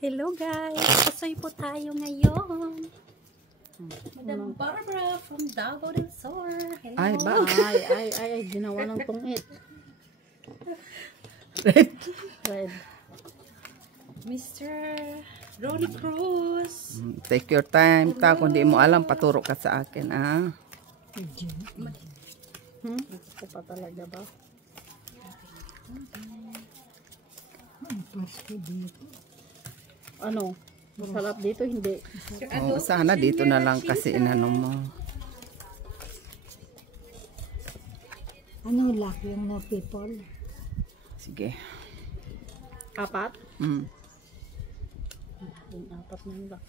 Hello guys! Pasoy po tayo ngayon. Madam Barbara from Davao del Sur. Hello. Ay ba? Ay, ginawa ng pungit. Red. Mr. Ronnie Cruz. Take your time. Ta, kung di mo alam, paturo ka sa akin, ah. Ito pa talaga ba? Ano? Masarap dito, hindi. Oh, sana dito na lang kasi inano mo. Ano lock yung no people? Sige. Apat? Mm. Yung apat ng lock.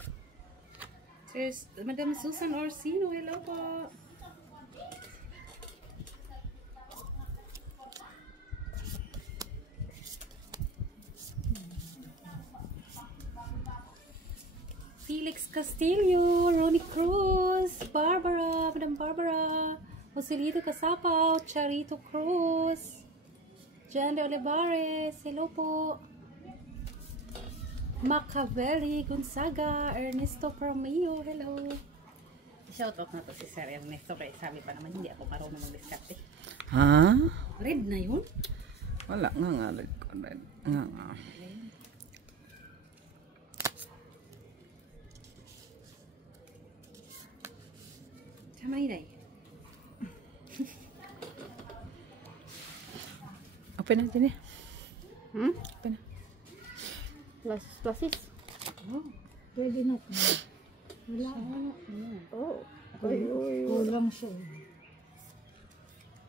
Cheers, Madam Susan Orsino. Hello po. Felix Castillo, Ronnie Cruz, Barbara, Madam Barbara, Joselito Casapaw, Charito Cruz, Jan de Olivares, hello po. Macavelli Gonzaga, Ernesto Promio, hello. Shoutout na to si Sir Ernesto kaya sabi pa naman hindi ako marunong mag-discarte. Ha? Red na yun? Wala nga. Red. Nga. Kamay na Open na din eh. Open na. Plasis. Oh, pwede na ito. Wala. Oh. Kulang siya.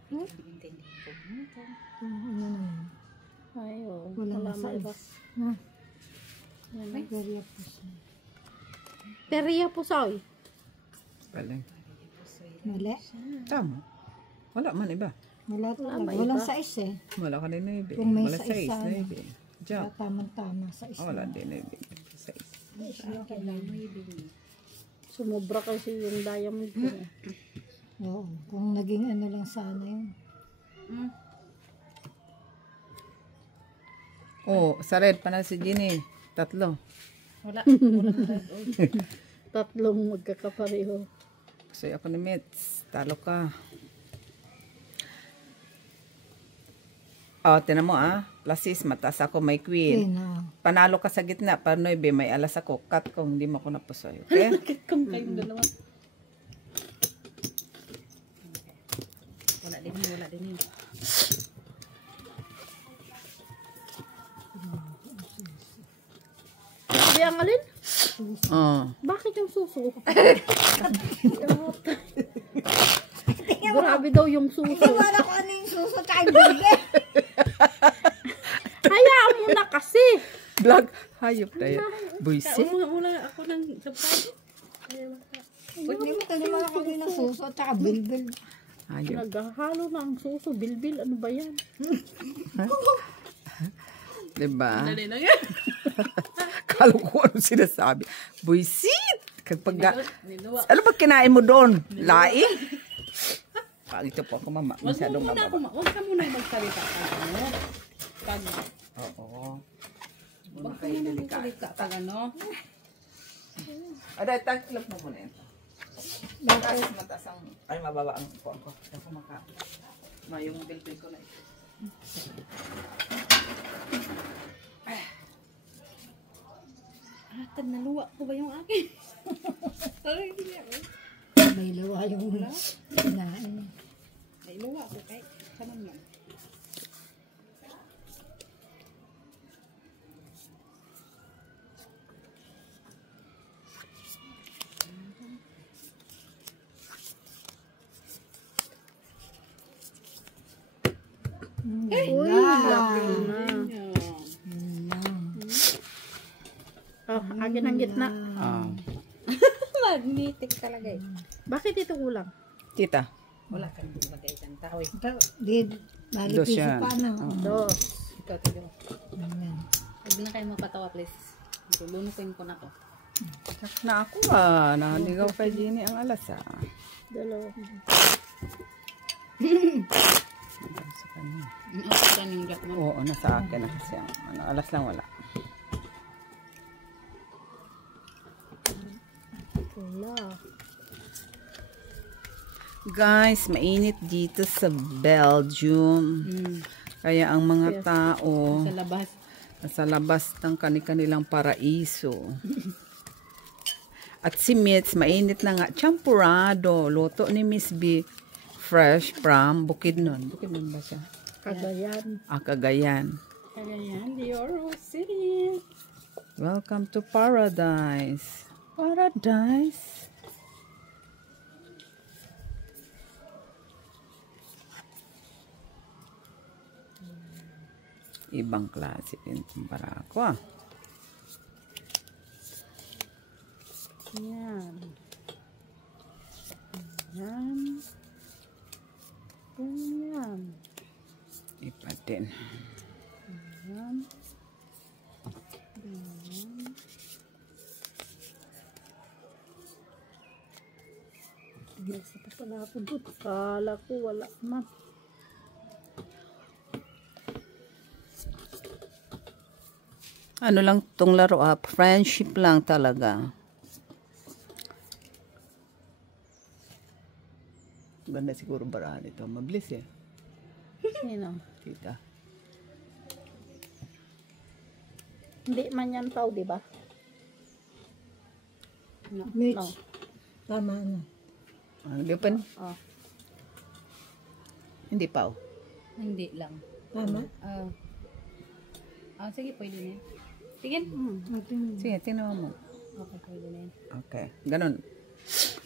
Intindi ko. Ano naman? Ay, oh. Wala na sa malabas. Ha? Ay. Very po siya. Teria po soy. Paling. Mali? Tama. Wala man iba. Wala talaga. ba Walang iba? size eh. Wala ka din na iba. Kung may Wala size size sana. na iba. Job. Tama-tama sa isa. Wala din na iba. Size. Sumobra kasi yung diamond ko. Oo. Kung naging ano lang sana yun. Oh, sa red pa na si Ginny. Tatlo. Wala. Walang red. Tatlong magkakapareho. So ako ni Mitz. Talo ka. Oh, tinan mo ah. Plasis, mataas ako may queen. Panalo ka sa gitna. Para 9, may alas ako. Cut ko, hindi mo ako napusoy. Okay? Bakit kung kayong dalawa? Wala din yun. Sabi ang alin? Oh. Bakit yung suso? Grabe daw yung suso. Wala ko ano yung suso tsaka yung bigay. Hayaan mo na kasi. Vlog. Hayop na yan. Buisit. Mula ako ng subscribe. Hindi mo kanima ako ng suso tsaka bilbil. Hayop. Naghahalo na ang suso. Bilbil, ano ba yan? Diba? Dali lang yan. Kala ko ano sinasabi. Buisit. Kapag Niluwa. ano ba kinain mo doon? Laing? Ito po ako mama. Huwag Masyadong mo muna mababa. huwag ka muna magsalita ka. Ano? Pag, Oo. huwag ka muna magsalita ka. Ano? Aday, tagklap mo muna ito. Mataas ang, ay mababa ang po ako. Ako maka, yung bilbil ko na ito. Tag naluwa ko ba yung akin? Ay, hindi ako. May lawa yung kinain. Ay, luwa ko kahit kaman lang. Uy, Akin ang gitna. Magnetic talaga eh. Bakit ito kulang? Tita. Wala kang bagay ng tao eh. Di, bali Dos piso yan. pa na. Dos. Ikaw, tiyo. Ayan. Huwag na kayo mapatawa, please. Lunukin ko na to. Na ako ah. Naligaw kay Ginny ang alas ah. Dalawa. Sa kanya. Okay, yung gat mo. Oo, nasa akin na kasi ang ano, alas lang wala. Wala. Guys, mainit dito sa Belgium. Kaya ang mga tao Sa labas. nasa labas ng kanilang paraiso. At si Mitz, mainit na nga. Champurado. Luto ni Miss B. Fresh from Bukidnon. Bukidnon ba siya? Cagayan. Cagayan. Cagayan de Oro City. Welcome to paradise. Paradise. Ibang klase din itong barako. Yan. Yan. Yan. Iba din. Yan. Nasa pa pala ako doon. Kala ko wala man. Ano lang tong laro, friendship lang talaga. Ganda siguro baraan ito. Mabilis eh. Sino? Tita. Hindi man yan pao, di ba? No. Mitch. No. Tama na. Hindi pa. Oh. Hindi pa. Hindi lang. Tama? Sige, pwede na yun. Sige. Sige, tingnan mo. Okay, pwede na yun. Okay. Ganon.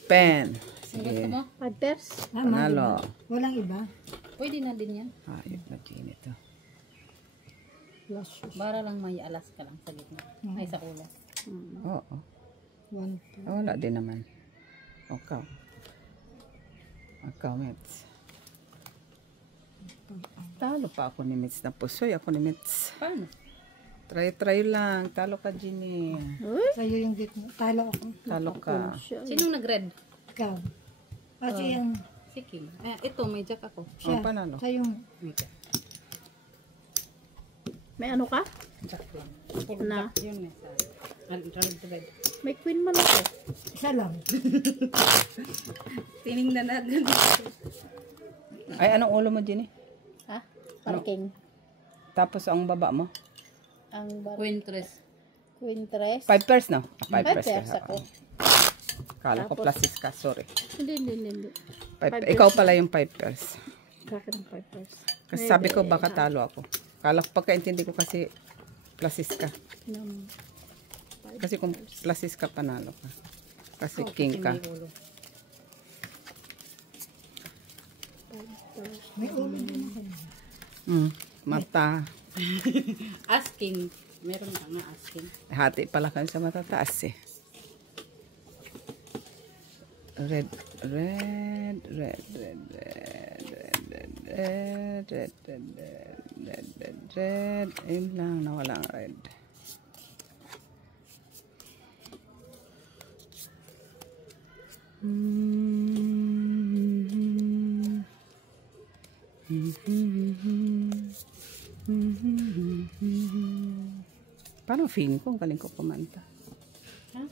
Pen. Gusto Sige. mo? 5 pairs? Tama, Panalo. diba? Walang iba? Pwede na din yan. Ayop na din ito. Plus Para lang may alas ka lang sa gitna. Ay, sa ulo. Oo. 1, 2. Wala din naman. Okay. Okay, Mitz. Talo pa ako ni Mitz na pusoy. Ako ni Mitz. Paano? Try lang. Talo ka, Ginny. Sa'yo yung gitna. Talo ako. Talo ka. Sinong nag-red? Ikaw. Kasi yung Si Kim. Ito, may jack ako. Oh, panalo. sa yung May ano ka? Jack lang. Na? Yun sa red. May queen man ako. isa lang. Tinignan natin. Ay, anong ulo mo, Ginny? Ha? Parking. Tapos ang baba mo? Ang Quintress. queen 3. 5 pairs, no? 5 5 pairs. pairs ka. ako. Kala ko pluses ka. Sorry. Hindi. Ikaw pala yung 5 pairs. Sa akin ang 5 pairs. Kasi sabi ko baka talo ako. Kala ko pagkaintindi ko kasi pluses ka. Kasi kung pluses ka, panalo ka. Kasi king ka. May ulo din ako. Mata. Asking. Meron ka nga asking. Hati pala kayo sa matataas eh. Red. Ayun lang, nawala ang red. Parang feeling ko ang galing ko kumanta. Ha?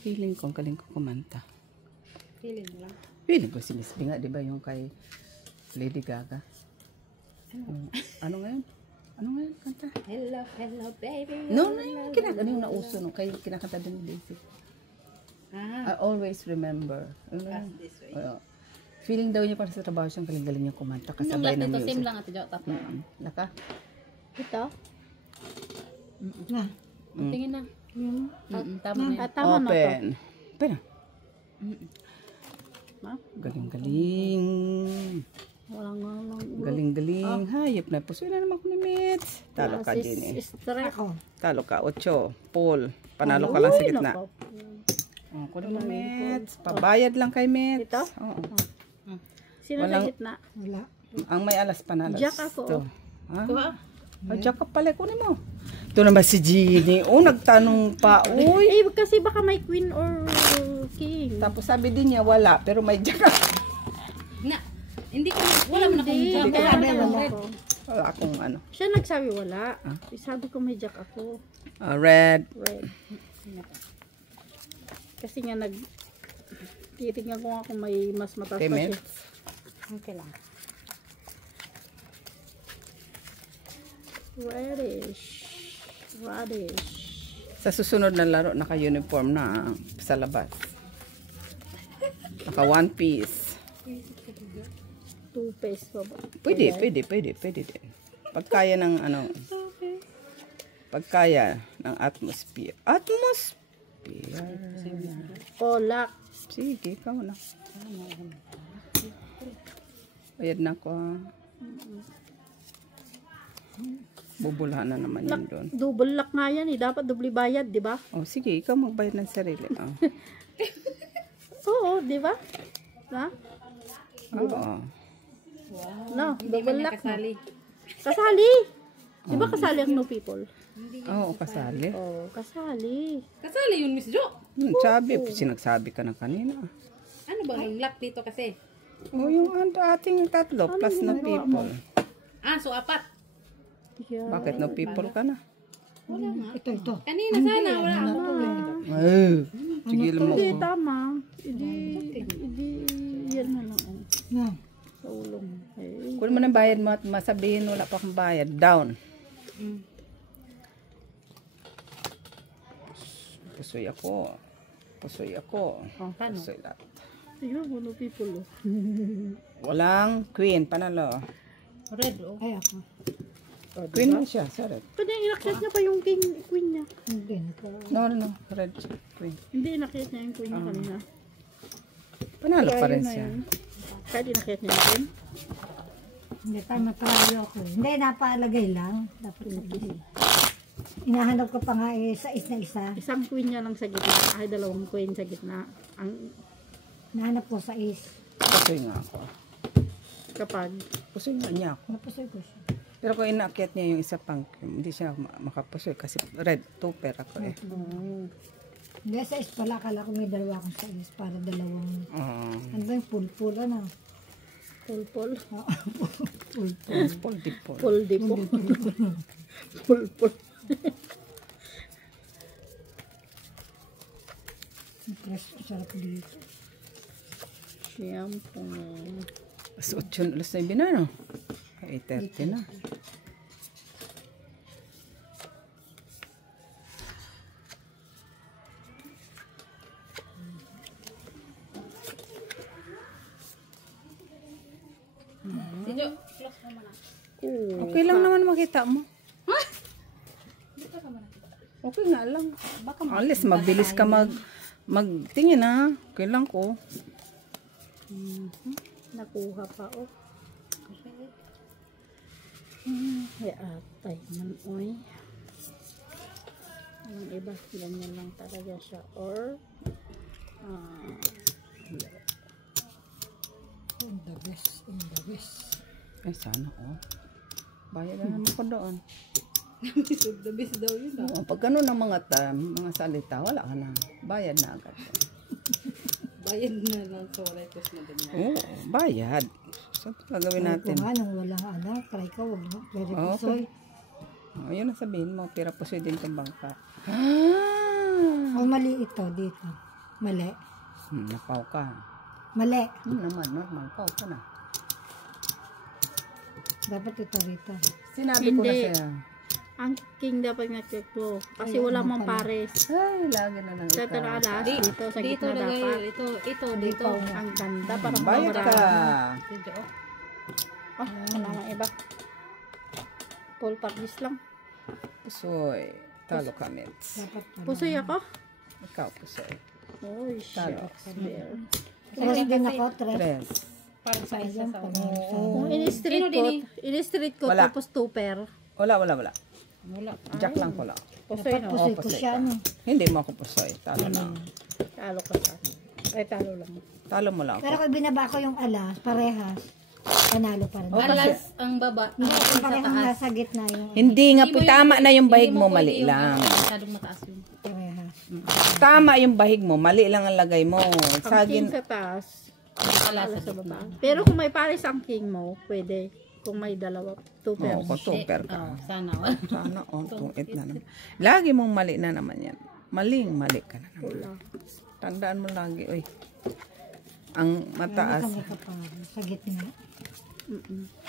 Feeling ko ang galing ko kumanta. Feeling lang. Feeling ko si Miss B nga, di ba yung kay Lady Gaga? Ano ngayon? Ano ngayon kanta? Hello, baby. No, yung kinakanta yung nauso no, kay kinakanta din ni Daisy. I always remember. This way. Feeling daw niya para sa trabaho siyang galing-galing niya kumanta Nung kasabay last ng dito, same music. lang ito. Tap na lang. Laka? Ito? Na. Tingin na. Tama na yun. Tama na to. Open. Open na. Ha? Galing-galing. Walang Galing-galing. Hayop na. Pusoy na naman ko ni Mitz. Talo ka din eh. Straight. Ako. Talo ka. 8. Paul. Panalo ka lang sa gitna. Kunin mo, Mitz. Pabayad lang kay Mitz. Ito? Oo. Sino Walang- sa gitna? Wala. Ang may alas panalas. Jack ako. Ito. Ha? Kuha. Jack ka pala. Kunin mo. Ito naman si Jeannie. Nagtanong pa. Uy. Eh, kasi baka may queen or king. Tapos sabi din niya wala. Pero may Jack ka. Na. Hindi ko. Wala mo na kung Hindi. jack. Kaya Wala meron na red. ako. Wala akong ano. Siya nagsabi wala. Sabi ko may jack ako. Red. Red. Kasi nga Titingnan ko nga kung may mas mataas 10 pa siya. minutes. Okay lang. Radish. Sa susunod na laro, naka-uniform na sa labas. Naka one piece. 2 pesos pa ba? Pwede din. Pagkaya ng pagkaya ng atmosphere. Kolak. Sige, ikaw na. Bayad na ko. Bubulhan na naman yun doon. Double lock nga yan eh. Dapat doble bayad, di ba? Oh, sige, ikaw magbayad ng sarili. Oh. Oo, di ba? Ha? Oo. No, Hindi double man niya lock. kasali. Kasali. Di ba kasali ang no people? Oo, kasali. Oo, kasali. Kasali yun, Miss Jo. Sabi, sinagsabi ka na kanina. Ano ba yung lock dito kasi? Oh, yung ating tatlo plus no people. So 4. Yeah. Bakit no people ka na? Wala nga. Ito. Kanina sana, wala ako. Ay, sige mo. Hindi, tama. Hindi, yan na lang. Yan. Sa ulong. Eh, Kung mo ng bayad mo at masabihin wala pa akong bayad, down. Pusoy ako. Oh, paano? Pusoy lahat. ayun, no people. Oh. Walang queen, panalo. Red, oh. Ay, ako. Queen mo siya, sorry. Pwede inakyat niya pa yung queen niya. Hindi. No, red queen. Hindi inakyat niya yung queen niya kanina. Panalo pa rin Ayun na siya. yun. Kahit inakyat niya yung queen. Hindi tayo matalo ako. Hindi, napaalagay lang. Dapat lagi. Hinahanap ko pa nga sa na isa. Isang queen niya lang sa gitna. Ay, 2 queen sa gitna. Ang Hinahanap ko sa is. Pusoy nga ako. kapag Pusoy nga niya ako. Napusoy ko siya. Pero kung inakyat niya yung isa pang queen, hindi siya makapusoy kasi red, 2 pair ako eh. Hindi, sa is pala. Akala ko may dalawa akong sa is para dalawang. Oo. Ano ba yung pulpul? Ano? pulpul. Pulpul. Puldipo. Pulpul. Press, sarap dito. Siyempre. Alas 8, alas 9 na, no? 8:30 na. Si Jo, close mo muna. Okay lang naman makita mo. Okay nga lang. Baka Alis, mabilis ka magtingin ha. Okay lang ko. Nakuha pa oh. Ay atay man oy. Ang iba ganyan lang talaga siya or In the best. Ay, sana oh. Bayad na naman ko doon. Bisog the best daw yun. Oo, pag ganun ang mga salita, wala ka na. Bayad na agad. Bayad na lang sa retos na din. Oo, bayad. So, gagawin natin. Kung anong walang anak, try ka, wag mo. Very Okay. pusoy. Oh, yun ang sabihin mo, tira pusoy din itong bangka. O mali ito dito. Mali. Napaw ka. Mali. Naman, normal. Paw ka na. Dapat ito rito. Sinabi ko na Hindi. siya. ang king dapat nga-check mo kasi wala mang pares. Ay, lagi na lang Sa ikaw. alas dito sa Dito gitna lagay, dapat. ito, dito. Ang ganda parang Bayad ka. Si Jo. Wala mang iba. Full package lang. Pusoy. Talo ka, Mets. Dapat pala. Pusoy ako. Ikaw, pusoy. Oy, Talo. Shakespeare. Tres din ako, tres. Tres. Para sa isa Ayan, sa pag Kung in-street Sino din coat, in-street coat Wala. tapos 2 pair. Wala. Wala. Jack lang ko lang. Pusoy Dapat no. pusoy ko pusoy siya, ka. no? Hindi mo ako pusoy. Talo lang. Talo ka sa. Ay, talo lang. Talo mo lang Pero ako. kung binaba ko yung alas, parehas, panalo pa rin. Alas ang baba. Hindi Ang ko sa parehas taas. nasa gitna yung Hindi nga, tama na yung bahig Hindi mo, pwede mali yung lang. masyadong mataas yun. parehas. Tama yung bahig mo, mali lang ang lagay mo. Ang king Sagin, sa taas, Alas alas sa sa baba. Pero kung may pares ang king mo, pwede. Kung may 2 pairs. oo, kung super ka. Oh, sana. Sana, tungit na naman. Lagi mong mali na naman yan. Mali ka na naman. Wala. Tandaan mo lagi, oy. Ang mataas. Kami kapal. Sa gitna.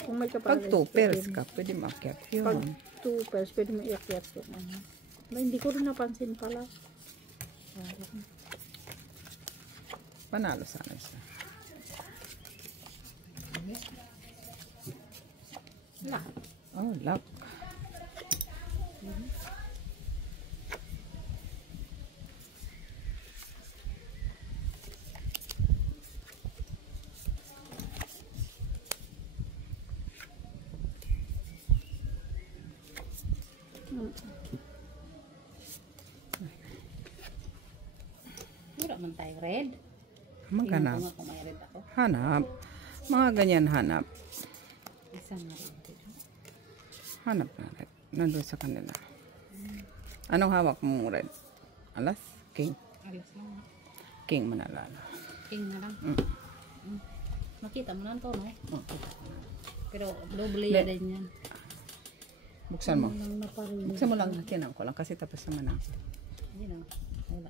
Kung may Pag kapares. 2 pairs ka, pwede makyat Pag yun. 2 pairs, pwede mo iakyat yung ano. Hindi ko rin napansin pala. Panalo sana siya. Wala. Oh, luck. Wala man tayo red. Maghanap. Tingnan ko nga kung may red ako. Hanap. Mga ganyan hanap. Isa na lang dito. Hanap na red. Nandun sa kanila. Anong hawak mong red? Alas? King? Alas lang. King manalala. King na lang. Mm. Makita mo na to, no? Oh, Pero doble din yan. buksan mo. Nang naparin. Buksan mo lang. Kinang ko lang kasi tapos naman ako. Yun na. Wala.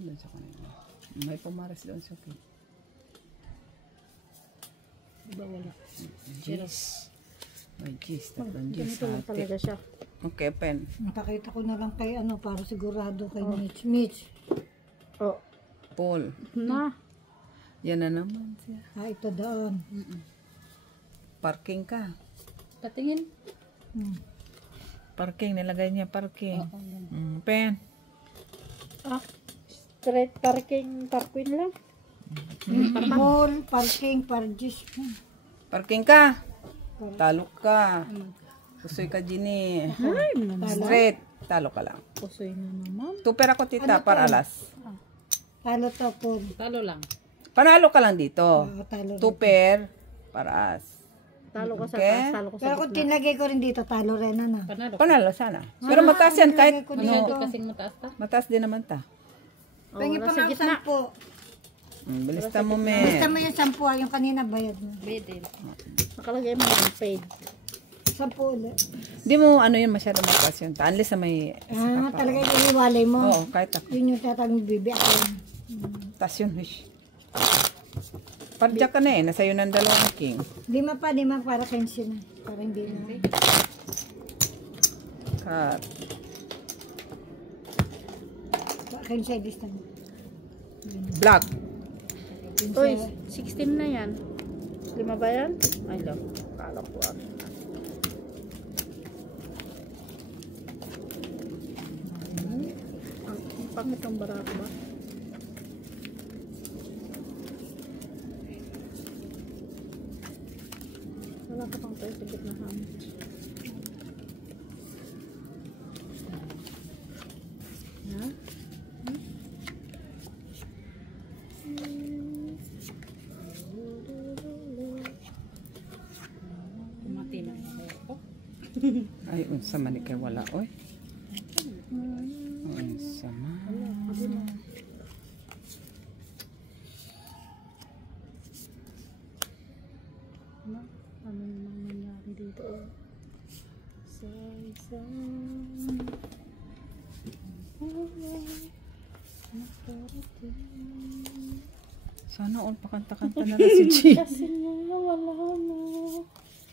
Doon sa kanila. May pumaras doon sa king. Diba wala? Jeez. May jeez. Tatlong jeez Ganito sa lang talaga ate. siya. Okay, pen. Nakakita ko na lang kay ano, para sigurado kay Mitch. Mitch. Oh. Paul. Na. Yan na naman siya. Ito doon. Parking ka. Patingin. Parking. Nilagay niya parking. Oo, yan. Pen. Ah. Straight parking parkwin lang. Mall, parking, parjis. Parking ka. Talo ka. Pusoy ka, Ginny. Ay, Straight. Talo ka lang. pusoy na naman. Tuper ako, tita, Ano para to? alas. Talo to, Paul. Talo lang. Panalo ka lang dito. Talo. Tuper, para as. Talo ka sa Okay. taas, talo ka sa Pero kung gitna. tinagay ko rin dito, talo rin na. Panalo. Panalo sana. Pero mataas yan kahit ko Masyado dito. kasing mataas ta. mataas din naman ta. Oh, Pengi pa nasa nga gitna. 10. Bilista mo, Basta me. mo yung 10, yung kanina bayad mo. Bede. Nakalagay mo yung paid. 10 ulit. Di mo ano yun masyado mataas yun. Unless na may Talaga yung iniwalay mo. Oo, kahit ako. Yun yung tatang bibi ako. Taas yun, wish. Parjak ka na eh. Nasa yun ang dalawang king. 5 pa, 5 para 15 na. Para hindi na. Cut. 15 lista mo. Black. Uy, 16 na yan. 5 ba yan? Ay, lang. Kala ko ano. Ang pangit ang barako ba? Wala ka pang tayo sa gitnahan. Ha? Mati na ako. Ay, unsa man ni kay wala, oy. Unsa man. Ano? Ano namang nangyari dito? Sa Sana all pakanta-kanta na lang si G. kasi nga wala na.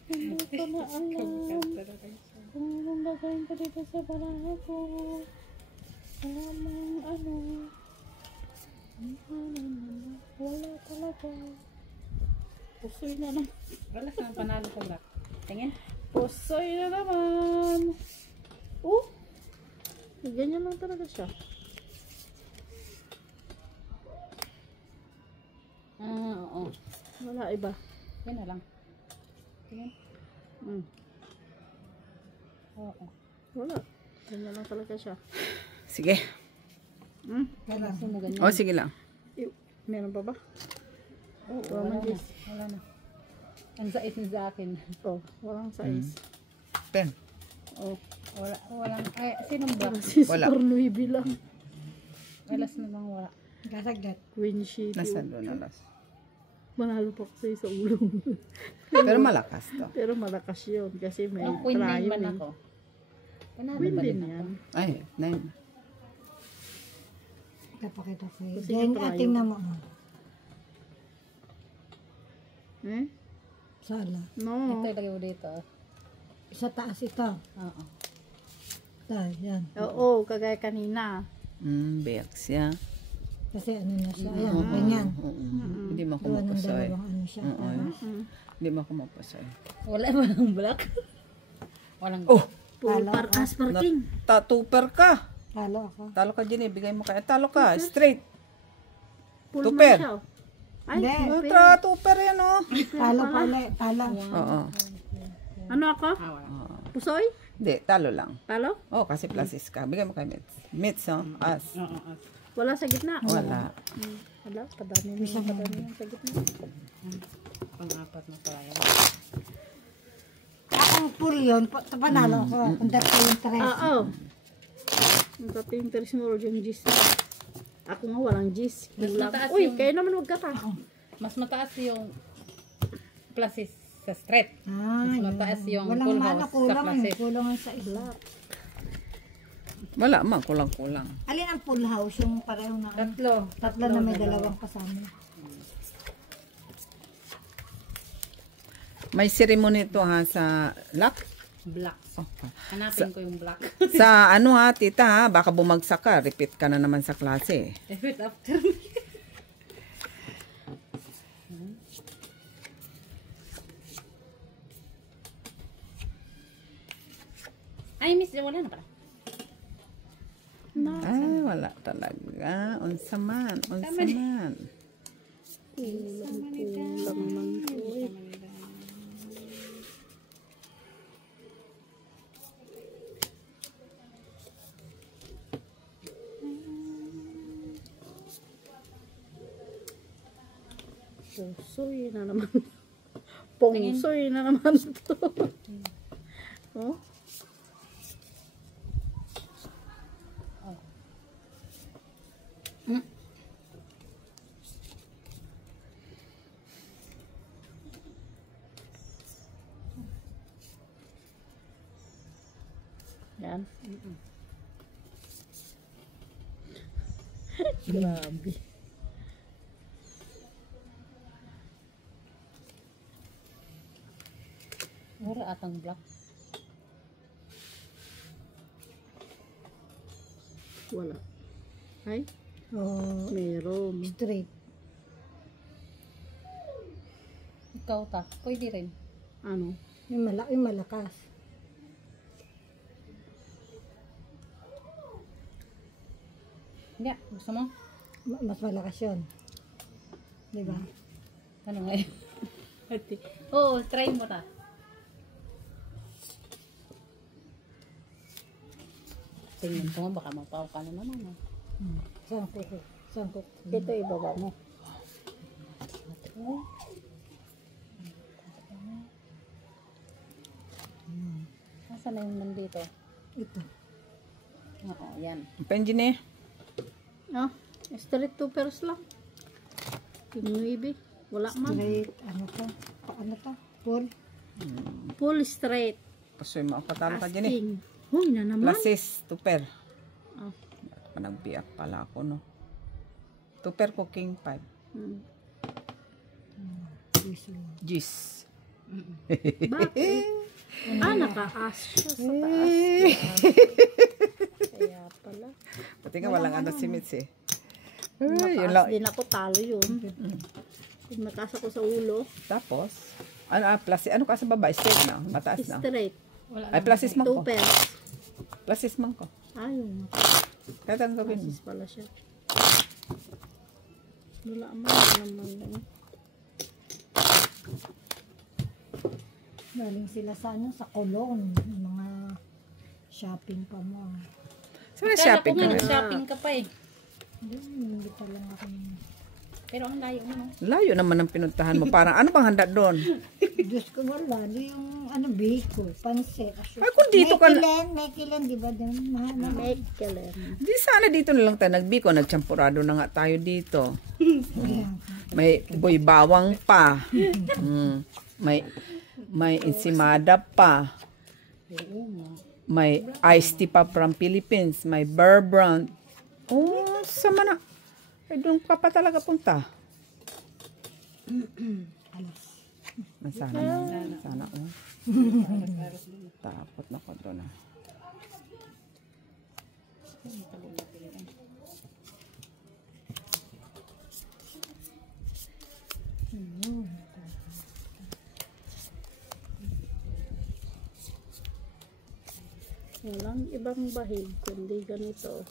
Hindi ko na alam. Kung anong gagawin ko dito sa barako. Wala mang ano. Wala talaga. Pusoy na lang. Wala sa panalo ko black. Tingin. Pusoy na naman. Oh! Ganyan lang talaga siya. Oo. Wala iba. Yan na lang. Tingin. Oo. Wala. Ganyan lang talaga siya. Sige. Kasi mo ganyan. O, sige lang. Meron pa ba? Oo, wala wala na. na. Wala na. Ang sais ni sa akin. Oh, walang size. Pen. Oh, walang, ay, sinong black? Si Wala. Sir Louis bilang. Alas na lang wala. Gasagdat. Queen sheet. Nasa doon alas. Manalo pa ko sa ulo. Pero malakas to. Pero malakas yun. Kasi may Ang queen nine trayo ba na eh. ako? Panalo Queen ba din din ako? yan. Ay, 9. Kapakita ko yun. Sige, Then, tayo. tingnan mo. Sala. No. Ito ilagay mo dito. Sa taas ito. Oo. Dahil, yan. Oo, kagaya kanina. Bex, yeah. Kasi ano na siya. Ayan, ganyan. Hindi mo ako Gawa ng mapasoy. dalawang ano siya. Hindi mo ako mapasoy. Wala ba ng black? Walang Oh! Full parking. Tatuper ka. Talo ako. Talo ka, Jenny. Bigay mo ka. Talo ka. Straight. Full Tuper. man siya. Ay, Hindi. Tuper yan, oh. Talo pa ulit. Talo. Oo. ano ako? Pusoy? Hindi, talo lang. Talo? Oh, kasi pluses ka. Bigay mo kay Mitz. Mitz, oh. As. Oo. Wala sa gitna. Wala. Wala, padami yung sa gitna. Pang-apat na pala yan. Akong full yun. Panalo ako. Kung dati yung tres. Oo. Ang dating teres mo yung gis. Ako nga walang gis. Mas mataas Uy, yung- kayo naman wag ka ka. Mas mataas yung pluses sa straight. Ah, Mas yun. mataas yung Walang full mana, house sa kulang pluses. eh. Kulang sa isa. Wala man, kulang-kulang. Alin ang full house? Yung pareho na ano? Tatlo. Tatlo na may dalawang kasama. May ceremony to ha sa lock. Black. Okay. Hanapin ko yung black. Sa ano ha, tita ha, baka bumagsak ka, repeat ka na naman sa klase. Effort after me. Ay, miss, wala na pala. Ay, wala talaga. Unsa man, unsa man. Kulang man po eh. Pungsoy na naman. Pungsoy na naman to. Oh? Yan. Grabe. Wala atang black. Wala. Ay, O meron. straight. Ikaw ta. Pwede rin. Ano? Yung malakas. Hindi. Gusto mo? Mas malakas yun. Diba? Ano ngayon? Oo, try mo ta. Tingnan ko nga, baka mapaw ka na naman. Ah. Sangkok. Sangkok. Ito ibaba mo. Nasaan na yung nandito? Ito. Oo, yan. Penjine. Ah, straight two pairs lang. Pinuibi. Wala man. Straight. Ano to? Ano to? Full. Full straight. Pasoy mo ako, talo ka, Jenny. Asking. Huy na naman. Pluses, tuper. Ah. Nagbiyak pala ako, no. Tuper ko, king 5. Hmm. Gis. Bakit? Ah, naka-as siya sa taas. Kaya pala. Pati nga walang ano si Mitz eh. Naka-as din ako, talo yun. Kung nakaas ako sa ulo, Tapos, plus, ano ka sa baba? Straight na, mataas na. straight. Wala Ay, pluses man Two ko. pairs. Pluses man ko. Ayun. Kahit ang gawin mo. Asis pala siya. Wala naman. Galing sila sa ano? Sa Colón. Yung mga shopping pa mo. Saan na shopping Kala ko nga, ka? nag-shopping ka pa eh. Hindi pa lang ako. Pero ang layo mo, no? Layo naman ang pinuntahan mo. Parang ano bang handa doon? Diyos ko wala. Di yung ano, biko. Pansit. Ay, kung dito ka na. May kilen, di ba doon? Mahal na. Make killer. Di sana dito na lang tayo nagbiko. Nagchampurado na nga tayo dito. May boy bawang pa. May ensimada pa. May iced tea pa from Philippines. May bear brand. Oh, sama na. Ay, doon ka pa talaga punta. Alas. Sana na. Sana, oh. Tapot na ko doon, ah. Walang ibang bahid kundi ganito.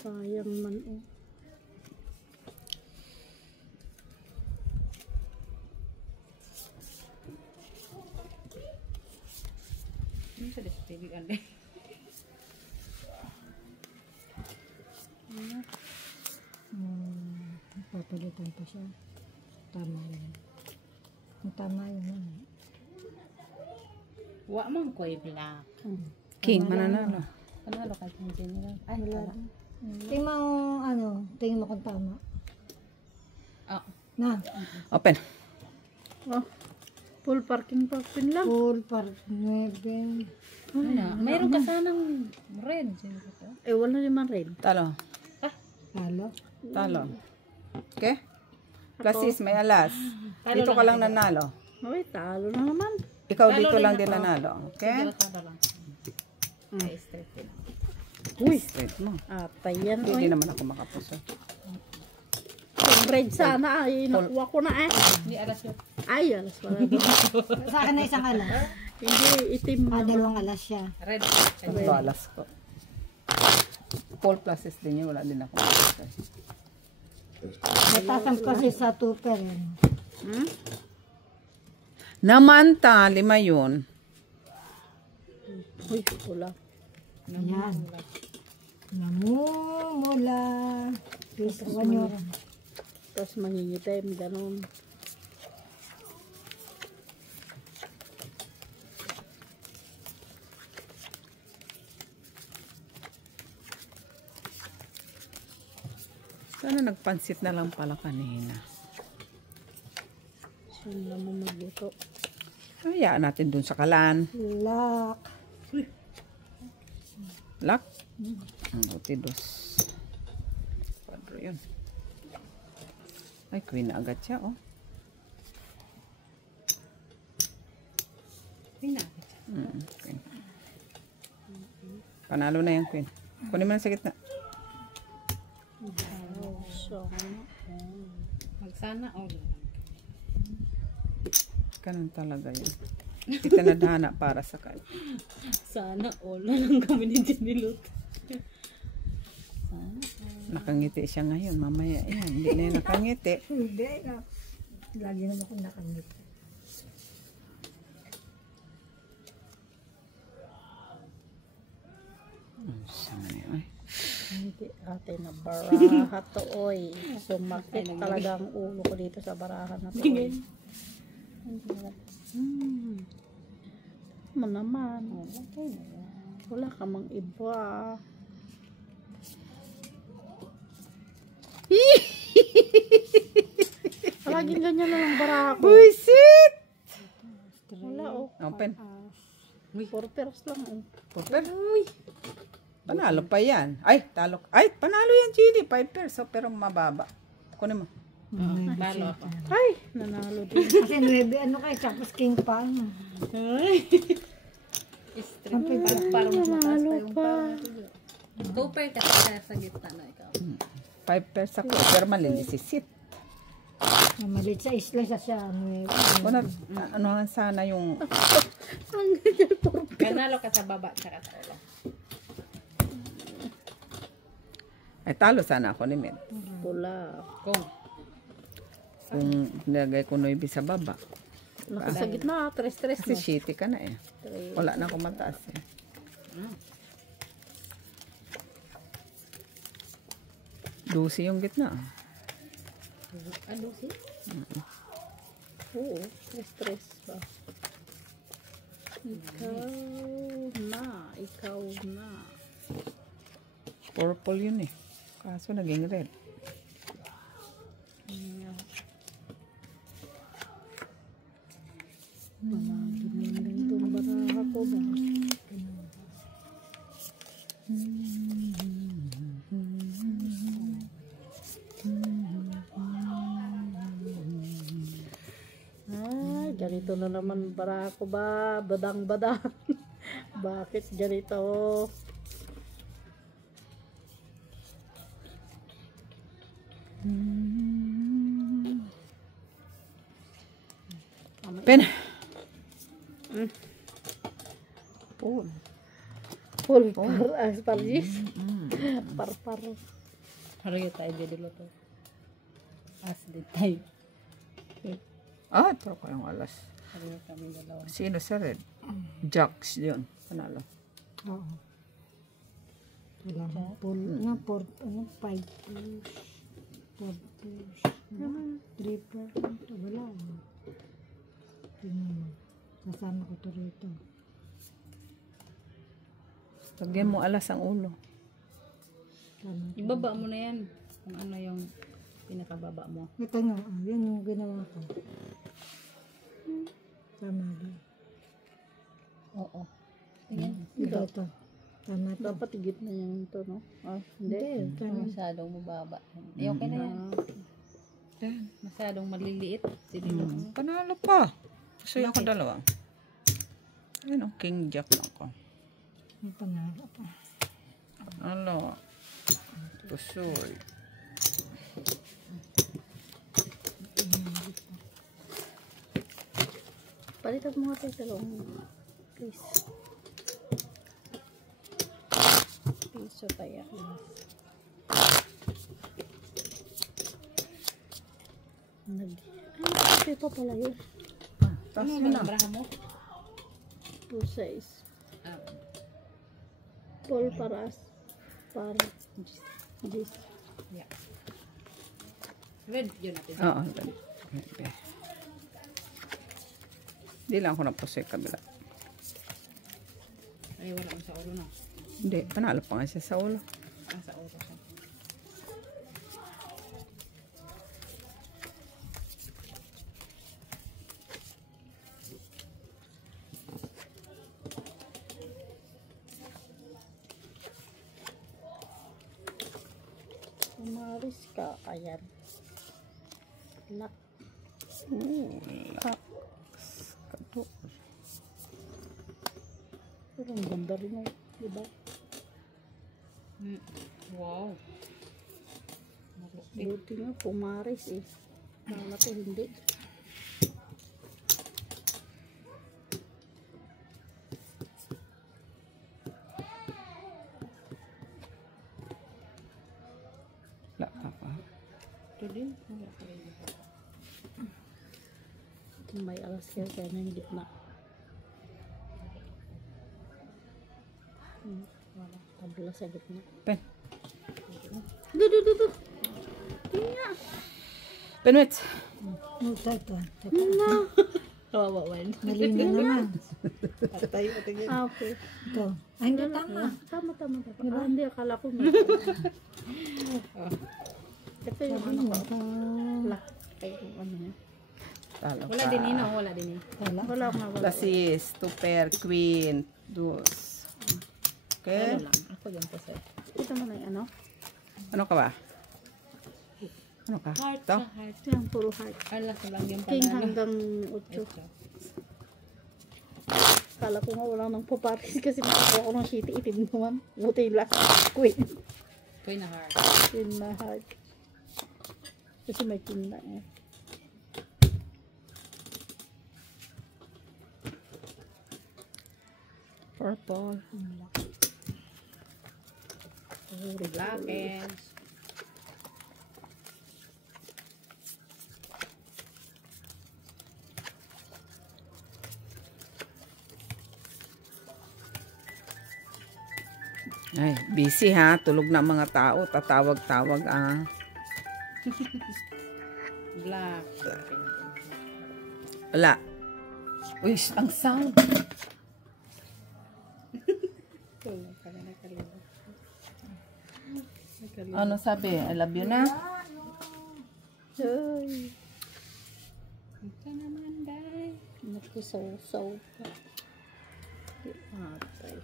Sayang man oh. Ano sa destiny ande? Papalitan pa siya. Tama yun. Kung tama yun. Wa man ko'y black. King, mananalo. Panalo ka ng general. Ay, wala. Tingnan mo, tingin mo kung tama. Oh. Na, Open. Oh, full parking lang. full park 9. Wala. Mayroon ka sanang red. Eh, wala naman rin. Talo. Halo. Talo. Okay? Plasis, may alas. Dito ka lang nanalo. Uy, talo na naman. Ikaw Talo dito rin lang ako. din nanalo. Okay? Talo lang. Ay, straight din. Uy, Straight mo. atay yan. Hindi Uy, naman ako makapuso. yung red sana. Ay, nakuha ko na eh. Hindi alas yun. Ay, alas wala doon. Sa akin na isang alas. Hindi, itim na. Dalawang alas siya. Red. Ito alas ko. Full plasis din yun. Wala din ako makapuso. Natasam kasi sa tuper. Hmm? Namanta, 5 yun. Uy, wala. Ayan. Namumula. Please, nyo. Tapos mangingitim, ganun. Sana nagpansit na lang pala kanina. Saan na mo magluto? Hayaan natin dun sa kalan. Lock. Lak. Ang buti dos. Padro yun. Ay, queen na agad siya, oh. Pinakit. Queen. Panalo na yung queen. Kunin mo na sa gitna. So, Magsana all. Ganun talaga yun. Itinadhana para sa kanya. Sana all na lang kami ni Jinilot. Nakangiti siya ngayon. Mamaya yan. Hindi na yun nakangiti. Hindi. Lagi naman ako nakangit. Sama niya, ay. hindi ate na baraha to, oy. Sumakit talaga ang ulo ko dito sa baraha na to. Oy. Mo naman. Wala ka mang iba. Laging ganyan na lang baraha ko. Buisit! Wala oh. Open. Four pairs lang oh. Super. Panalo pa yan. Ay, talo. Ay, panalo yan, Chili. 5 pairs. So, pero mababa. Kunin mo. Balo ako. Ay, nanalo din. Kasi 9, ano kayo, tapos king pa. Straight. Parang mataas pa yung pa. Tupay ka sa gitna na ikaw. 5 pairs ako. Pero malilisisit. Malit sa isla siya. Ano nga sana yung... Ang ganyan po. Panalo ka sa baba tsaka sa ulo. Ay, talo sana ako ni Med. Pula. Kung. Kung nilagay ko 9 sa baba. Nasa gitna, tres-tres Kasi no. shitty ka na eh. Wala na akong mataas eh. Lucy yung gitna. Ano si? Oo, tres-tres ba? Ikaw na. Purple yun eh. Kaso naging red. Managin yung baraha ko ba? ganito na naman para ako ba? Badang-badang. Bakit ganito? Pen. Full. Full par asparagus. Par-par. Harga tayo dito to. As din tayo. Pero ko yung alas. Harga kami dalawa. Sino sa red? Jacks yun. Panalo. Oo. Wala na. Full, nga, 5 push. 4 push. 3 push. Wala. Tingnan mo. Sasama ko to rito. Lagyan mo alas ang ulo. Tama. Ibaba mo na yan. Kung ano yung pinakababa mo. Ito nga, yan yung ginawa ko. Tama din. Oo. Tingnan. Ito. Tama to. Dapat higit na yung ito, no? Hindi. Hindi, tama. Masyadong mababa. Ay, okay na yan. Masyadong maliliit. Sige mo. Panalo pa. Gusto ako dalawa. Ayun, king jack lang ko. May panalo pa. Ano? Pusoy. Palitan mo nga tayo talong. Please. Piso tayo. Ay, pa pala yun. Tapos Ano mo na. ang braha mo? 2 size. Ah, Full paras. Par. Gis. yeah. Red, yun natin. Oo. Okay. Hindi lang ako na pusoy kabila. Ay, wala akong sa ulo na. Hindi. Panalo pa nga siya sa ulo. Ah, sa ulo siya. Umaris ka. Ayan. Lak. Laks. Pero ang ganda rin yun. Diba? Wow. Buti nga, pumaris eh. Kala ko hindi. Wala ka pa. Ito din. Wala ka rin. May alas kaya na yung gitna. Wala. Tabla sa gitna. Pen. Du. Tingnan. Penwit. Ito. No. Kawawa ba yun? Mali na naman. Ah, okay. Ito. Ay, hindi tama. Tama. Ah, hindi. Akala ko may. Ito yung ano ko. Lak. Ay, yung ano niya. Talo Wala ka. din eh, no? Wala din eh. Wala. Lasis. Tuper. Queen. Dos. Okay. Ano lang. Ako yung pasay. Ito mo na yung ano. Ano ka ba? Ano ka? Heart Ito? sa heart. Yung puro heart. Ala ko lang yung King panalo. hanggang 8. Kala ko nga wala nang papatis kasi nakakuha ko ng shitty itim naman. Buti yung last queen. Queen na heart. Queen na heart. Kasi may king na eh. Purple. Black edge. Ay, busy ha. Tulog na ang mga tao. Tatawag-tawag ah. Black. Wala. Uy, ang sound. Ano sabi? I love you na? Ay, Ito naman, day. nakisaw-saw pa. Di atay.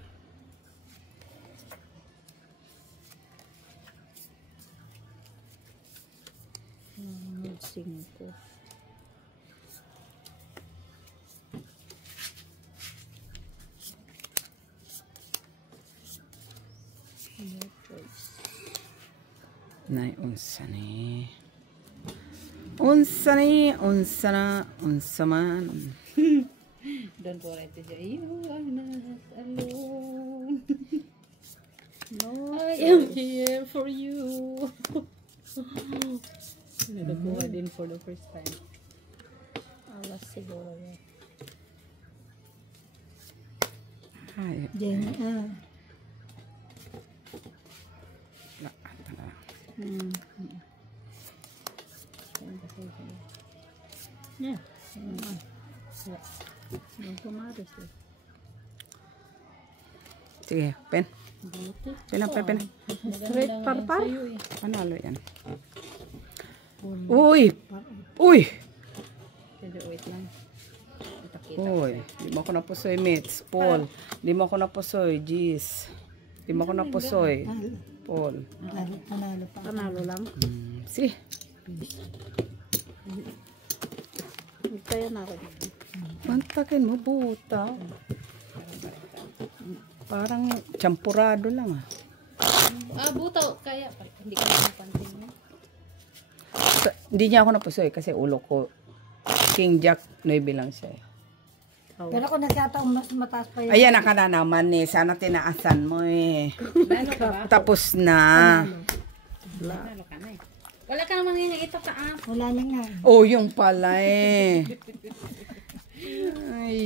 Singko. Nay, unsa ni? Unsa ni? Unsa na? Unsa man? Don't worry, Tija. You are not alone. I am here for you. Nagkuha din for the first time. Alas siguro yan. Ay, Jen, Yeah. Ang pumaros eh. sige, pen. Buti. Pen, pen. Straight parpar. Panalo yan. Uy! Uy! Medyo wait lang. Uy, di mo ako napusoy, mates. Paul. Di mo ako napusoy, Jeez. Di mo ako napusoy, Paul. panalo pa. Panalo lang. Si. Kaya na ako. Mantakin mo, buta. Parang champurado lang ah. Butaw. Kaya. Hindi ko napansin mo. Hindi niya ako napusoy kasi ulo ko. King Jack 9 lang siya eh. Pero kung nagkataong mas mataas pa yun. Ayan, naka na naman eh. Sana tinaasan mo eh. Lalo ka ba? Tapos na. Lalo ka na eh. Wala ka namang yung itataas. Wala na nga. Oh, yung pala eh. Ay.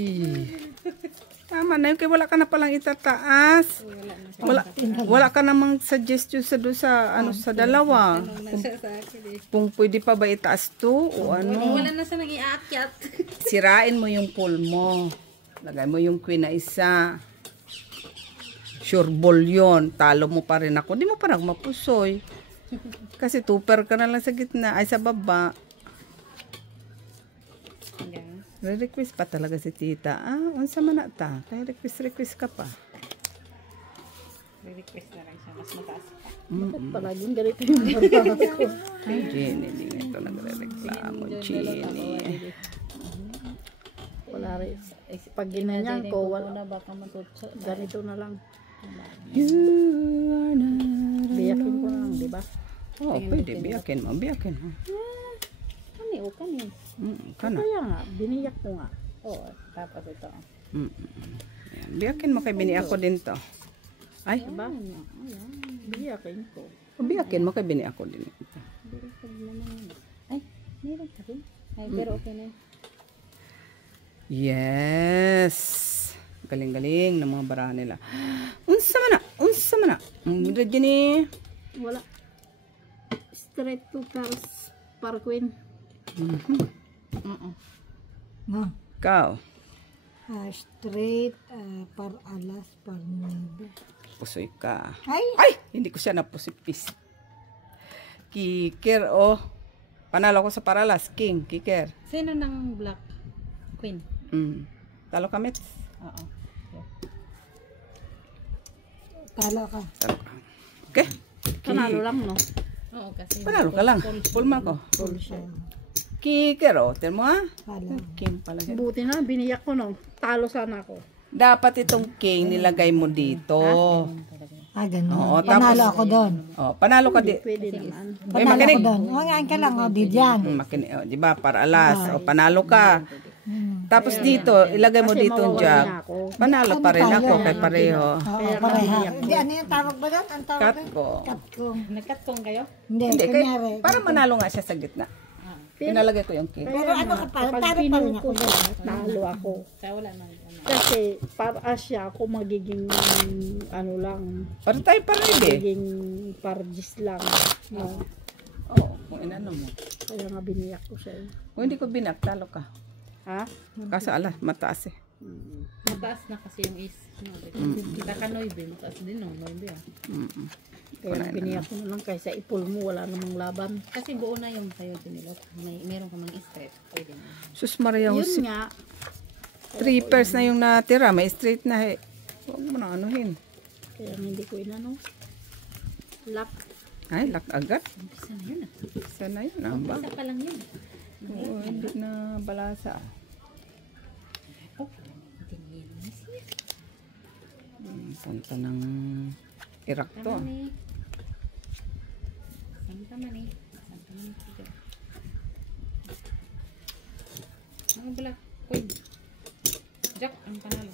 Tama na yun. Kaya wala ka na palang itataas. Wala ka namang suggestion sa doon sa, ano, sa dalawa. Kung pwede pa ba itaas to o ano. Wala na sa nag-iaakyat. Sirain mo yung pool mo. Lagay mo yung queen na isa. Sure ball yun. Talo mo pa rin ako. Di mo pa nagmapusoy. Kasi tupper ka na lang sa gitna. Ay, sa baba. Re-request pa talaga si tita. Unsa man na ta? Kaya request ka pa. Re-request na lang siya. Mas mataas pa. Bakit palaging ganito yung baba ko? Ay, Jenny, hindi nga ito nagre-reklamo. Jenny. Wala rin. Pag ginanyan ko, wala. Baka matutso. Ganito na lang. You are not Biyakin ko na lang, di ba? Oh, pwede. Biyakin mo. Biyakin mo. Kani o kani. Kana. Kaya nga, biniyak ko nga. Oo. Tapos ito. Ayan. Biyakin mo kay bini ako din to. Ay, Diba? Biyakin ko. biyakin mo kay bini ako din. Ay, meron pa rin. Ay, pero okay na yun. Yes. Galing-galing ng mga barahan nila. Unsa man na? Unsa man na? Jenny. Wala. Straight to par queen. No. Ikaw. Straight, par alas, par nudo. Pusoy ka. Ay! Ay! Hindi ko siya napusipis. Kiker, oh. Panalo ko sa paralas. King, kiker. Sino ng black queen? Talo ka, Mets. Oo. Talo ka. Talo ka. Okay? Panalo lang, no? Oo, kasi Panalo ka lang. Pulma ko. Full siya. Kiker, oh. Tignan mo, ha? Talo. King pala siya. Buti na, biniyak ko, no? Talo sana ako. Dapat itong king nilagay mo dito. Ganun. Oo, Panalo tapos- ako doon. Oh, panalo ka di. Pwede naman. Panalo makinig. ako doon. Ngayon ka lang, di dyan. Makinig, oh, di ba? Para alas. O, panalo ka. Tapos dito, ilagay mo Kasi dito yung mawawala jug. na ako. Panalo pa rin ako kay pareho. Oo, pareha. Hindi, ano yung tawag ba doon? Ang tawag Cut doon? ko. Cut ko. nagkatkong kayo? Hindi, Hindi, kunyari. para manalo nga siya sa gitna. Pinalagay ko yung king. Pero ano ka pa? Kapag Talo pa rin pinuko ako siya, doon. talo ako. Kaya wala nang ano. Kasi para siya ako magiging ano lang, Para tayo pareho eh. magiging parjis lang. No? Oo, kung inano mo. Kaya nga biniyak ko siya. Kung hindi ko binak, talo ka. Ha? Kaso alas, mataas eh. Mataas na kasi yung is. Kita ka noibe. Mataas din no. Noibe ah. Kaya biniyak ko na lang kaysa ipul mo, wala namang laban. Kasi buo na yung sayo dinilot. Meron ka mga straight. Pwede na. Sus Maria Yun Jose. nga, 3 pairs na yung natira. May straight na eh. Huwag mo na anuhin. kaya hindi ko inano. Lock. Ay, lak agad. Umpisa na yun ah. Sana yun, ah, ba? Umpisa pa lang yun. Oo, hindi na balasa. Oh, tingin na siya. Punta ng Iraq to. Ano ni? Santa man eh. Santa man eh. Ano pala? Queen. Jack ang panalo.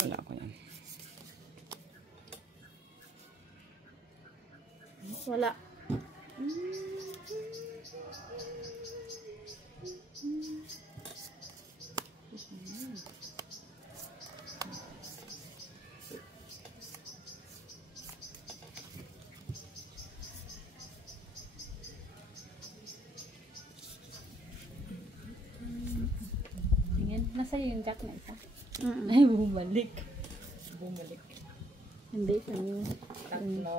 Wala ko yan. Wala. Tingin. Nasa'yo yung Jack na isa. Mm-mm. Ay, bumalik. Bumalik. Hindi kami. Tatlo.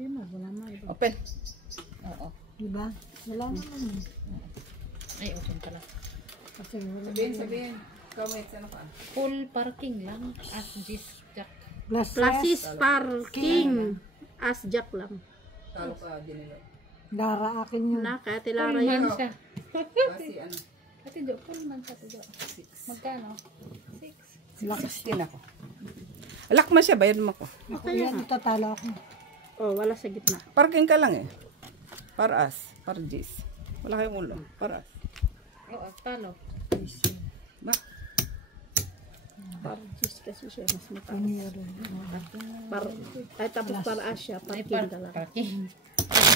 Wala na iba. Open. Oo. Diba? Wala naman. Ay, open pala. Kasi wala. Sabihin. Comments, ano ka? Full parking lang. As Gis Jack. Plasis parking. As Jack lang. Talo ka, Dinilo. Lara akin yun. Na, kaya Full tilara man yan. siya. Kasi ano? Ate Jo, full man siya. Ate Jo. Magkano? 6. Lakas din ako. Alak mo siya, bayad mo ko. Ako yan, itatalo ako. Oh, wala sa gitna. Parking ka lang eh. Para as. Para Jis. Wala kayong ulo. Para as. Oo, talo. Ba? Para just kasi siya mas mataas. Paniro. Para, ay tapos para Asya, Ay, parking ka lang. parking.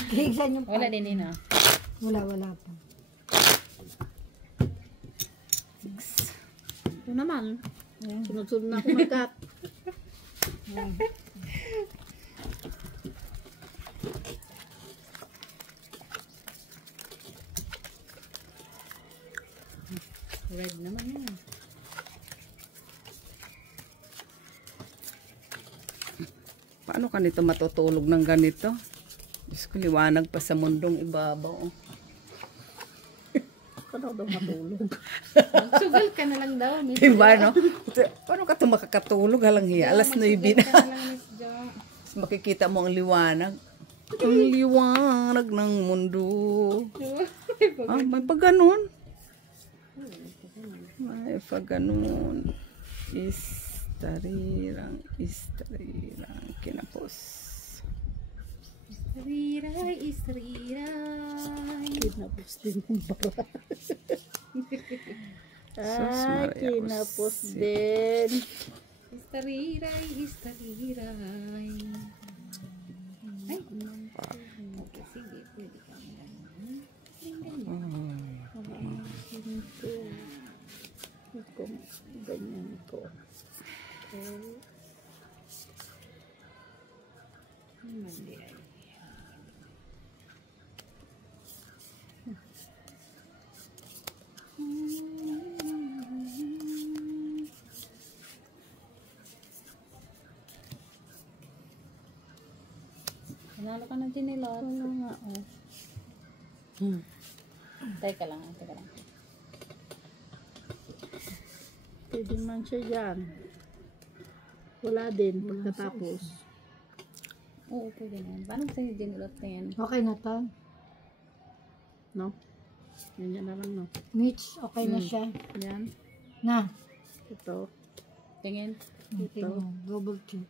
Kailan yung Wala din yun ah. Wala pa. Ito naman. Sunod-sunod na ako mag-cut. Red naman yan. Paano ka nito matutulog ng ganito? Diyos ko, liwanag pa sa mundong ibabaw. Oh. Paano daw matulog? Magsugal ka na lang daw. Miss Diba, no? Paano ka ito makakatulog? Halang hiya. Alas 9 Magsugal na. ka na lang, Miss Jo. Tapos makikita mo ang liwanag. Ang liwanag ng mundo. Ah, may pa ganun. May pa ganun. Istarirang kinapos. Istariray, istariray. Kinapos din yung bara. Sus, Ay, Maria, kinapos Jose. din. Istariray, istariray. Ay, okay, sige. Pwede ka na. Kung ganyan ko. Okay. Mandi ay. Nanalo ka ng tinilot. Ano nga, oh. Teka lang, teka lang. Pwede man siya dyan. Wala din pagkatapos. Oo, pwede na. Paano sa'yo tinilot na yan? Okay na to. No? Ganyan na lang, no? Mitch, okay na siya. Yan. Na. Ito. Tingin. Okay na. Double check.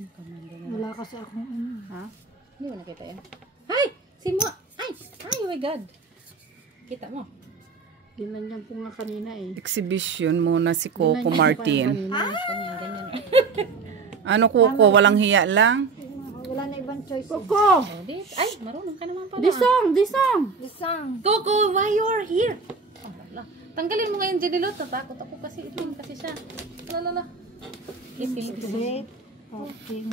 Kamanda na. Wala kasi akong ano. Ha? Hindi mo nakita yan. Ay! Si Mo! Ay! Ay, oh my God! Kita mo. Ginanyan ko nga kanina eh. Exhibition muna si Coco Ginanyan ko Martin. kanina. Ganyan, ganyan. Ano Coco? Walang hiya lang? Wala na ibang choice. Coco! Oh, ay, marunong ka naman pala. Disong! Disong! Isang. Coco, why you're here? Oh, wala. Tanggalin mo ngayon, Jenilot. Tatakot ako kasi itim kasi siya. Lalala. Ipil. Wait. Okay.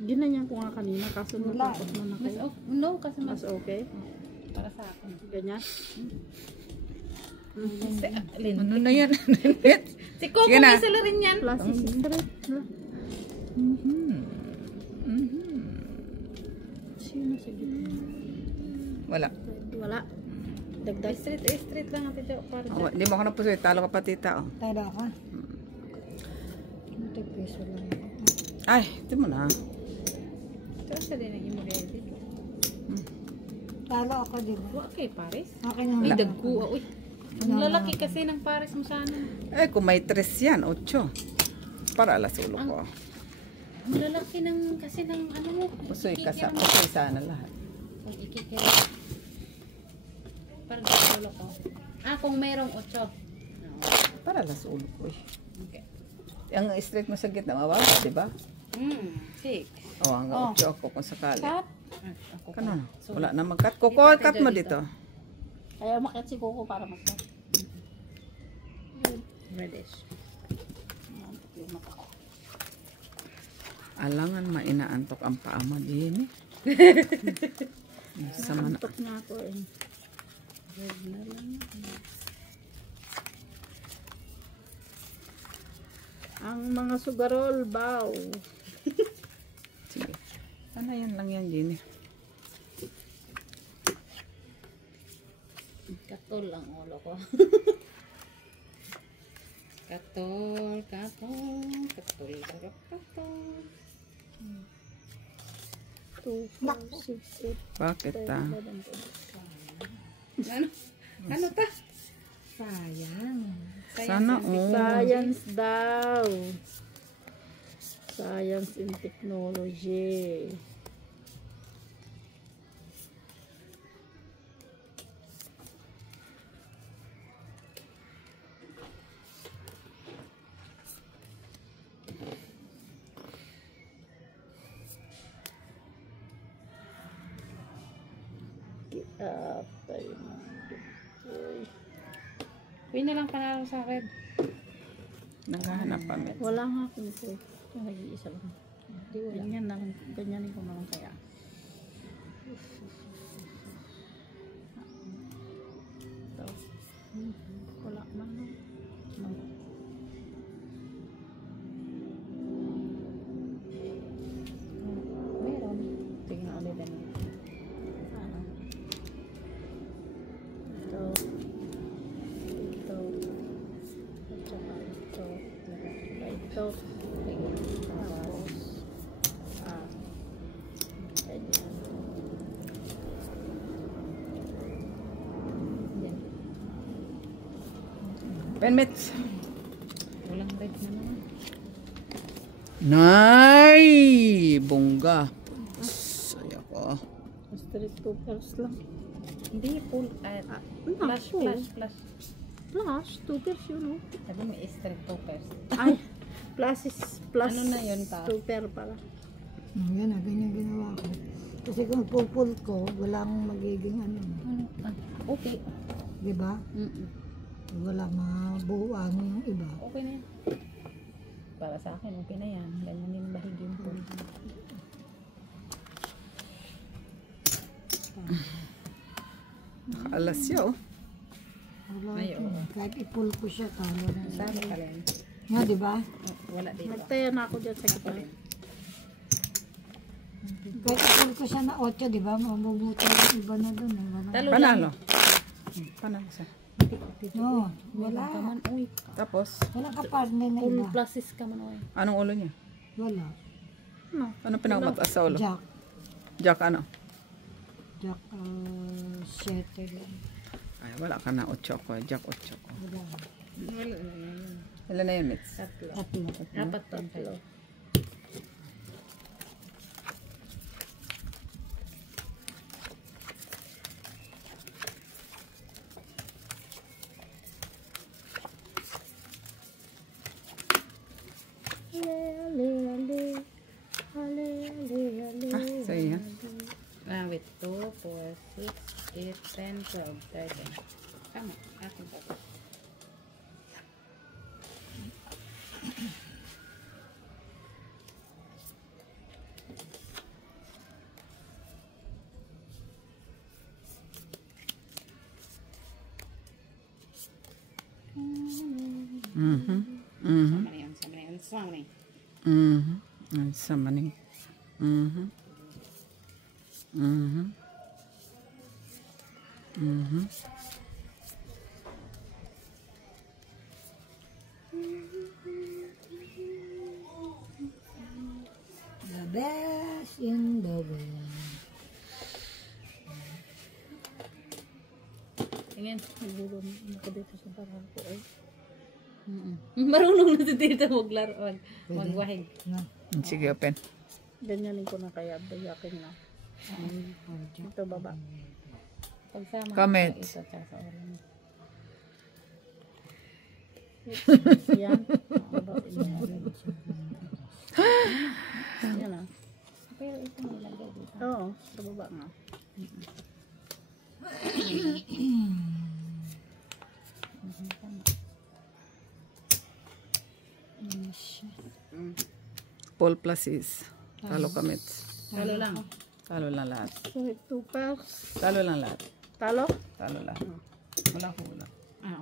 Ginanyan ko nga kanina kaso Wala. natapos na na Mas, kayo. no, kasi mas Mas okay? para sa akin. Ganyan? Ano na yan? Si Coco Sige na. may sila rin yan. Plus is straight. Sino sa gitna? Wala. Wala. Dagdag. Straight lang natin dyan. Para Oh, hindi mo ako napusoy. Talo ka pa tita. Oh. Talo ka. 20 peso lang. Ay, ito mo na. ito sa din ang imo ready. Talo ako, di ba? Okay, Paris. Okay na. Ay, dagko. Uy. Ang lalaki kasi ng pares mo sana. Eh, kung may 3 yan, 8. Para alas ulo ko. Ang lalaki ng kasi ng ano mo. Pusoy kasama. Pusoy sana lahat. Pag ikikira. Parang ulo ko. Kung merong 8. Para alas ulo ko eh. Okay. Ang straight mo sa gitna, mababa, di ba? 6. O, ang 8 ako kung sakali. Cut. Ako Kano na? So, Wala na mag-cut. Kuko, cut mo dito. Ayaw makit si Coco para mag-cut. reddish. Alangan mainaantok ang paa mo din eh. Sama na. Antok na ako eh. Ang mga sugarol, baw. Sige. Ano yan lang yan, Jenny? Katol ang ulo ko. Katol, katol, katol, katol, katol. 2, 4, 6, 8, Bakit 10, ta? 11, 12. Ano? Ano ta? Sayang. Sana all. Science daw. Science and technology. Tayo na. Uy na lang panalo sa akin. Naghahanap kami. Wala nga akong po. Nag-iisa lang. Ganyan na lang. Ganyanin ko na lang kaya. Ito. Wala man lang. No. Meron. Tingnan ulit din. Ano? Ito. Ito. At saka ito. Ito. Tapos. Ganyan. Yan. 10 minutes. Walang red na naman. Nay! Bongga. Saya ko. Street toppers lang. Hindi, full. Flash, Naku. flash, flash. Plus, toppers yun, oh. Sabi mo, street toppers. Ay, plus is plus. Ano na yun, ta? Topper pala. Yan na, ganyan ginawa ko. Kasi kung pupul ko, walang magiging ano. Okay. Di ba? Wala mabuuan yung iba. Okay na yan. Para sa akin, okay na yan. Ganyan yung bahigin ko. Alas siya oh. Wala Ay, ito. oo. Kahit ipul ko siya, talo na. Sabi ka rin. Nga, di ba? Wala dito. Magtaya na ako dyan sa kita. Kahit ipul ko siya na 8, di ba? Mabubuto yung iba na doon. Eh. Wala. Talo Panalo. Panalo siya. No, wala. Uy, Tapos, Wala ka partner na Full iba. pluses ka man, oy. anong ulo niya? Wala. No. Ano pinakamatas sa ulo? Jack. Jack ano? Jack 7 lang. Ay, wala ka na 8 ko. Jack 8 ko. Wala. wala na yun. Ilan na yun, Mitz? Tatlo. Tatlo. Apat tatlo. Ah, so yan. Wait. 2, 4, 6, 8, 10, 12, 13. Tama. Akin pa. Mhm. Mhm. Sama na yan. Sama na yan. Sama na yan. Mhm. Ang sama ni. Mhm. Mhm. Mhm. The best in the world. Tingin. Nagulo ako dito sa baral ko eh. Marunong na si tita maglaro. Magwahig. Na. Sige, open. Ganyanin ko na kaya bayakin na. Ito baba. Pagsama. Comment. Ito tsaka sa orange. Yan. Baba. Yan ah. Pero ito nilagay dito. Oo, sa baba nga. Paul plus is. Talo kami. Talo lang. Talo lang lahat. So, 2 pairs. Talo lang lahat. Talo? Talo lang. Wala ko, wala.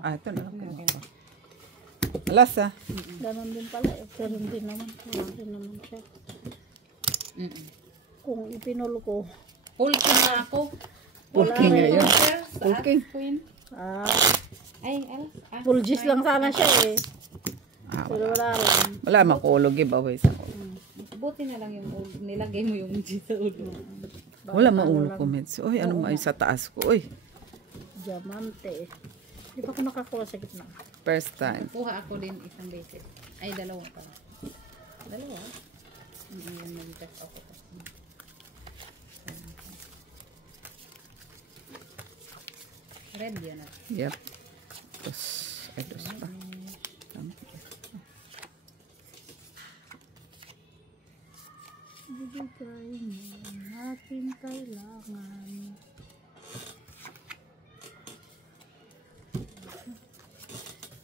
Ah, Ito na. Alas ah. Ganon din pala eh. Ganon din naman. Ganon din naman siya. Kung ipinol ko. Pulking na ako. Pulking ngayon. Pulking. Queen. Ah, Ay, alas. full gis lang sana siya eh. Ah, Pero wala. wala lang. Wala makulog giveaway sa ko. Buti na lang yung nilagay mo yung sa ulo. Wala maulo comments. Uy, ano may sa taas ko? Uy, Diamante. Di ba ako nakakuha sa gitna? first time. Kuha ako din isang beses. Ay, dalawa pala. Dalawa? Yan, nag-test ako. Red yan ah. Yep. Tapos, ay, dos pa. Bibigay mo ang ating kailangan.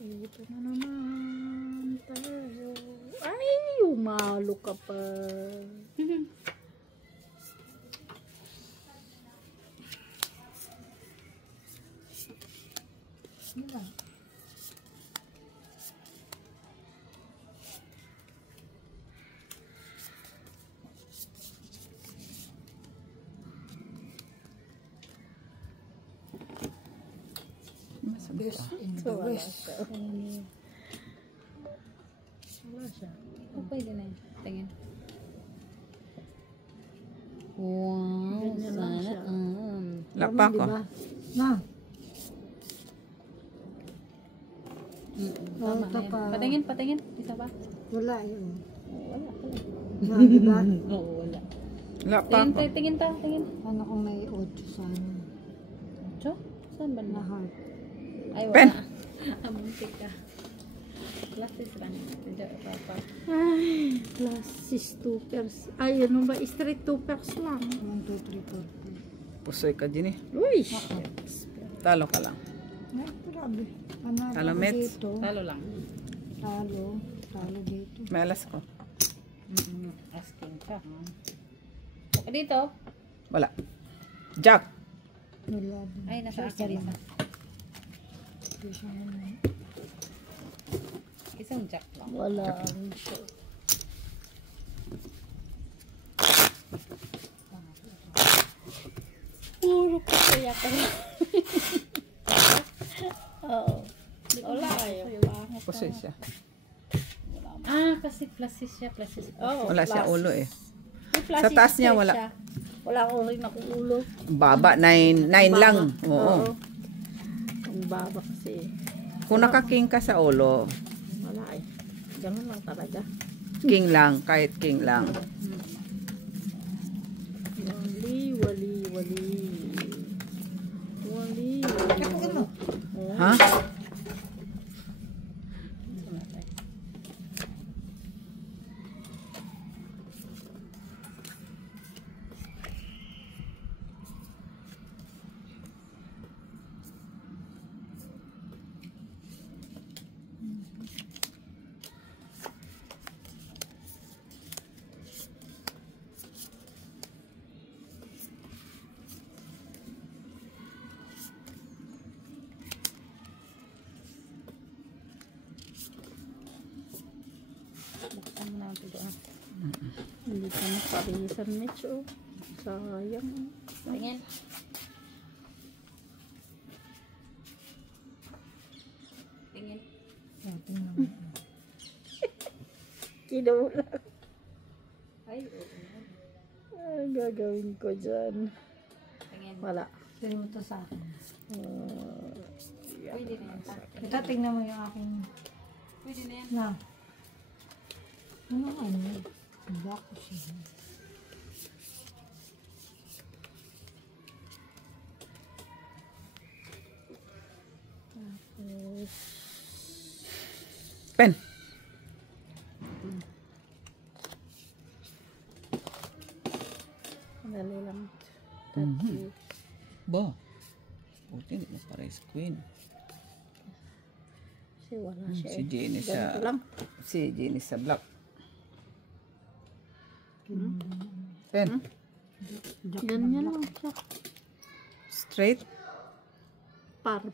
Ito na naman tayo. Ay, umalo ka pa. So, wala siya. Wala siya. Oh, pwede na yun. Tingin. Wow, Ganyan lang siya. Lapa ko. Diba? Na. Tama ito na pa. yan. Patingin, patingin. Isa pa. Wala yun. Wala pala. Na, diba? Oo, wala. Lapa Tingin, ko. tingin ta, tingin. Ano kung may 8 sana? Cho? Saan ba Na na? heart. Ay, Pen. wala. Amuntik ka. Glasses lang. Hindi, papa. Ay, classes 2 pairs. Ay, ano ba? Straight 2 pairs lang. 1, 2, 3, 4. Pusoy ka din eh. Uy! Talo ka lang. Ay, grabe. Panalo Talo, ako Mets. dito. Talo lang. Talo. Talo dito. May alas ko. Asking ka. Okay, dito. Wala. Jack. Wala din. Ay, nasa akin isa. Isang jack lang. Wala siya. Puro ko kaya ka. Oo. Wala kayo. Pusoy siya. Ah, kasi plastic siya, plastic. Oo, Wala siya plus. ulo eh. May plastic Sa taas niya, straight wala. siya. Wala ko rin ako ulo. Baba, 9 lang. Oo. Ang baba kasi. Kung nakaking ka sa ulo, Wala eh. Ganun lang talaga. king lang. Kahit king lang. Wali, wali, wali. Wali, wali. Ano? Ha? Buksan mo na ang tuloy. Hindi ka naparisan, Mitch, oh. Sayang. Tingin. Tingin. Kinula. Ay, oo. Ang gagawin ko dyan. Tingin. Wala. Sino to sa akin? Pwede na yan. Ito, tingnan mo yung aking... Pwede na yan. Na. Ano? Black ko siya. Pen. Dali lang. Ba? Buti hindi mo pares queen. Kasi wala siya Si Jenny sa... Ganito lang. Si Jenny sa black. Pen. Ganyan lang siya. Straight. Paro.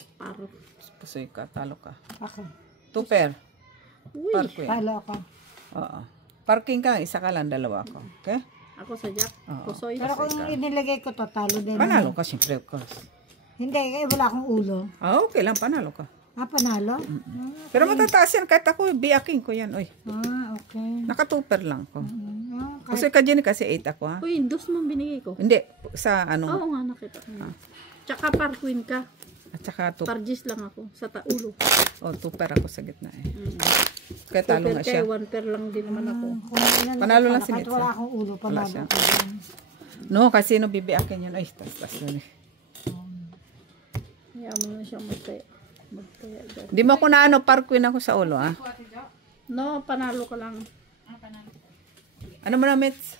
Pusoy ka, talo ka. Okay. 2 pair. Uy, Par queen. Talo ako. Oo. Parking ka, isa ka lang, dalawa ako. Okay? ako sa Jack. Oo. Pusoy. Pero kung inilagay ko to, talo din. Panalo ka, siyempre, of course. Hindi, wala akong ulo. Ah, okay lang, panalo ka. Panalo? Pero matataas yan, kahit ako, biyaking ko yan. Oy, Okay. naka-2 lang ko. Okay. Pusoy ka dyan, kasi 8 ako, ha? Uy, dos mo binigay ko. Hindi, sa ano, Oo nga, nakita ko. Tsaka par queen ka. at saka 2. Pargis lang ako sa ulo. Oh, 2 pair ako sa gitna eh. Kaya talo nga siya. One pair lang din naman ako. Kung ilan Panalo lang si kahit Mitsa. wala akong ulo, Wala panalo siya. ko yan. No, kasi no, bibiyakin yun. Ay, tas yun eh. Kaya mo na siya magtaya. Dyan. Di mo ako na ano, parquin ako sa ulo, ah. No, panalo ka lang. Ano mo na, Mets?